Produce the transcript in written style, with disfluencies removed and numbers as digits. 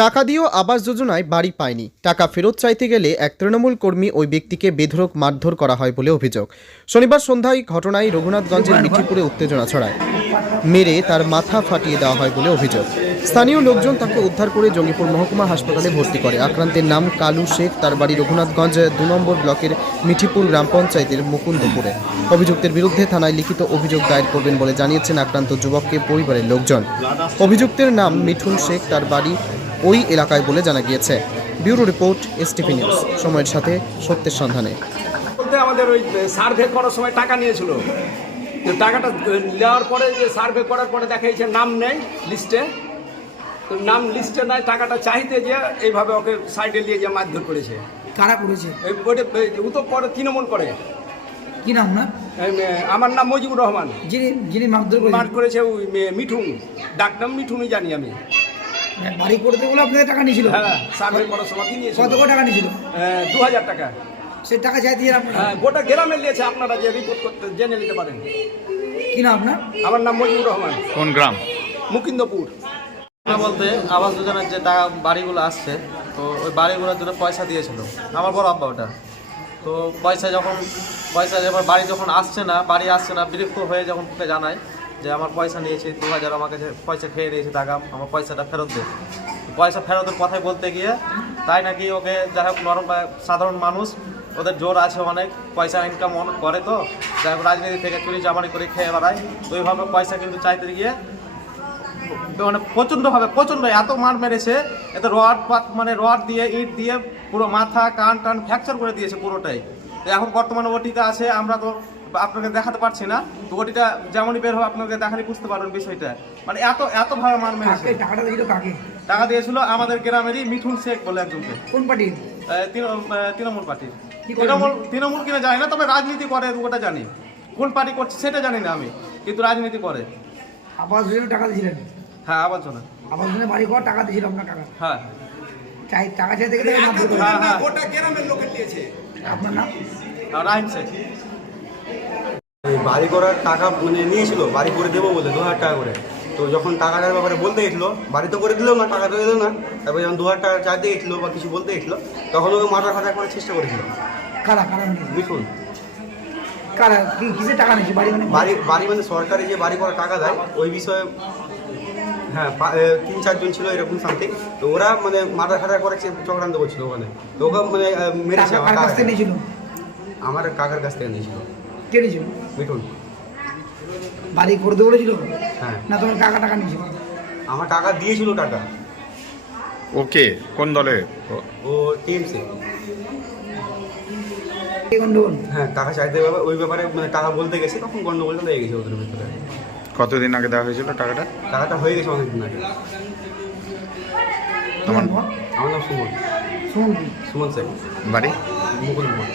টাকা দিয়েও আবাস যোজনায় বাড়ি পায়নি, টাকা ফেরত চাইতে গেলে এক তৃণমূল কর্মী ওই ব্যক্তিকে বেধড়ক মারধর করা হয় বলে অভিযোগ। শনিবার সন্ধ্যায় ঘটনায় রঘুনাথগঞ্জের মিঠিপুরে উত্তেজনা ছড়ায়। মেরে তার মাথা ফাটিয়ে দেওয়া হয় বলে অভিযোগ। স্থানীয় লোকজন তাকে উদ্ধার করে জঙ্গিপুর মহকুমা হাসপাতালে ভর্তি করে। আক্রান্তের নাম কালু শেখ, তার বাড়ি রঘুনাথগঞ্জ ২ নম্বর ব্লকের মিঠিপুর গ্রাম পঞ্চায়েতের মুকুন্দপুরে। অভিযুক্তের বিরুদ্ধে থানায় লিখিত অভিযোগ দায়ের করবেন বলে জানিয়েছেন আক্রান্ত যুবককে পরিবারের লোকজন। অভিযুক্তের নাম মিঠুন শেখ, তার বাড়ি ওই এলাকায় বলে জানা গিয়েছে। Bureau report, STV news. সময়ের সাথে সত্যের সন্ধানে। আমাদের ওই সার্ভে করার সময় টাকা নিয়েছিল, তো টাকাটা নেওয়ার পরে যে সার্ভে করার পরে দেখা যাচ্ছে নাম নেই লিস্টে, তো নাম লিস্টে নাই, টাকাটা চাইতে যে এইভাবে ওকে সাইডে নিয়ে যে মারধর করেছে। কারা করেছে? ও তো পরে তৃণমূল করে। কি নাম না? আমার নাম মজিবুর রহমান। যিনি মারধর করেছে ওই মিঠুন, ডাকনাম মিঠুনই জানি আমি। বাড়ি করতে বলে আপনাদের টাকা নিয়েছিল? হ্যাঁ, সার্ভে করার সময় নিয়েছিল। কত টাকা নিয়েছিল? 2000 টাকা। সেই টাকা চাই দিয়ে আপনারা? হ্যাঁ, গোটা গ্রামে নিয়েছে। আপনারা যে রিপোর্ট করতে জেনে নিতে পারেন। কি নাম আপনার? আমার নাম মজিবুর রহমান। কোন গ্রাম? মুকিন্দপুর। বলতে আবাস যোজনার যে টাকা বাড়িগুলো আসছে, তো ওই বাড়িগুলোর জন্য পয়সা দিয়েছিল আমার বড় আব্বা। ওটা তো পয়সা যখন বাড়ি যখন আসছে না, বিরক্ত হয়ে যখন ওকে জানায় যে আমার পয়সা নিয়েছে 2000, আমার কাছে পয়সা খেয়ে নিয়েছে টাকা, আমার পয়সাটা ফেরত দে। পয়সা ফেরতের কথাই বলতে গিয়ে তাই নাকি ওকে যাই হোক নরম সাধারণ মানুষ, ওদের জোর আছে অনেক, পয়সা ইনকাম অনেক করে, তো যাই হোক রাজনীতি থেকে চুরি চামারি করে খেয়ে বেড়ায়। তো ওইভাবে পয়সা কিন্তু চাইতে গিয়ে মানে প্রচণ্ড এত মার মেরেছে, এত রড দিয়ে ইট দিয়ে পুরো মাথা কান টান ফ্র্যাকচার করে দিয়েছে পুরোটাই। তো এখন বর্তমানে ওটিতে আছে, আমরা তো আপনাকে দেখাতে পারছি না, তো ওটিটা যেমনই বের হবে আপনাকে দেখালে বুঝতে পারবেন বিষয়টা। মানে এতভাবে মার মেরেছে। টাকাটা দিয়েছিল কাকে? টাকা দিয়েছিল আমাদের গ্রামেরই মিঠুন শেখ বলে একজনকে। কোন পার্টি? তৃণমূল পার্টির। কি করে? তৃণমূল কিনা জানি না, তবে রাজনীতি করে ওটা জানি। কোন পার্টি করছে সেটা জানি না আমি, কিন্তু রাজনীতি করে। আবাস যোজনা টাকা দিয়েছিলেন? হ্যাঁ, আবাস যোজনা বাড়ি করার টাকা দিয়েছিল আপনার টাকা? হ্যাঁ, টাকা চাইতে গেলে মারধর করে? হ্যাঁ। গোটা গ্রামের লোকে নিয়েছে। আপনার নাম? রাহিম শেখ। বাড়ি করার টাকা নিয়েছিল, বাড়ি করে দেবো বলে 2000 টাকা করে। তো যখন টাকাটার ব্যাপারে বলতে গেছিলো, বাড়ি তো করে দিল না, টাকা তো দিল না। তারপরে যখন 2000 টাকা চাইতে গেছিলো বা কিছু বলতে গেছিলো, তখন ওকে মাথা ফাটা করার চেষ্টা করেছিল। কারা মিঠুন। কারা কিসের টাকা নিয়েছে? বাড়ি মানে সরকারি যে বাড়ি করার টাকা দেয় ওই বিষয়ে। হ্যাঁ, 3-4 জন ছিল এরকম সামথিং। তো ওরা মাথা ফাটা করে চক্রান্ত করছিল ওখানে। তো ওকে মেরেছে। আমার কাকার কাছ থেকে নিয়েছিল। কে নিয়েছিল? মিঠুন। বাড়ি করে দেবো বলেছিল? হ্যাঁ। না, তোমার কাকা টাকা নিয়েছিল? আমার টাকা দিয়েছিল। টাকা ওকে কোন দলে? ও টিএমসি। গন্ডগোল? হ্যাঁ, টাকা চাইতে ওই ব্যাপারে টাকা বলতে গেছে, তখন গন্ডগোলটা লেগে গেছে ওদের ভিতরে। কতদিন আগে দেওয়া হয়েছিল টাকাটা? টাকাটা হয়ে গেছে অনেকদিন আগে। আমার আমার নাম সুমন। শুনুন কি? সুমন শেখ, বাড়ি মুকুলপুর।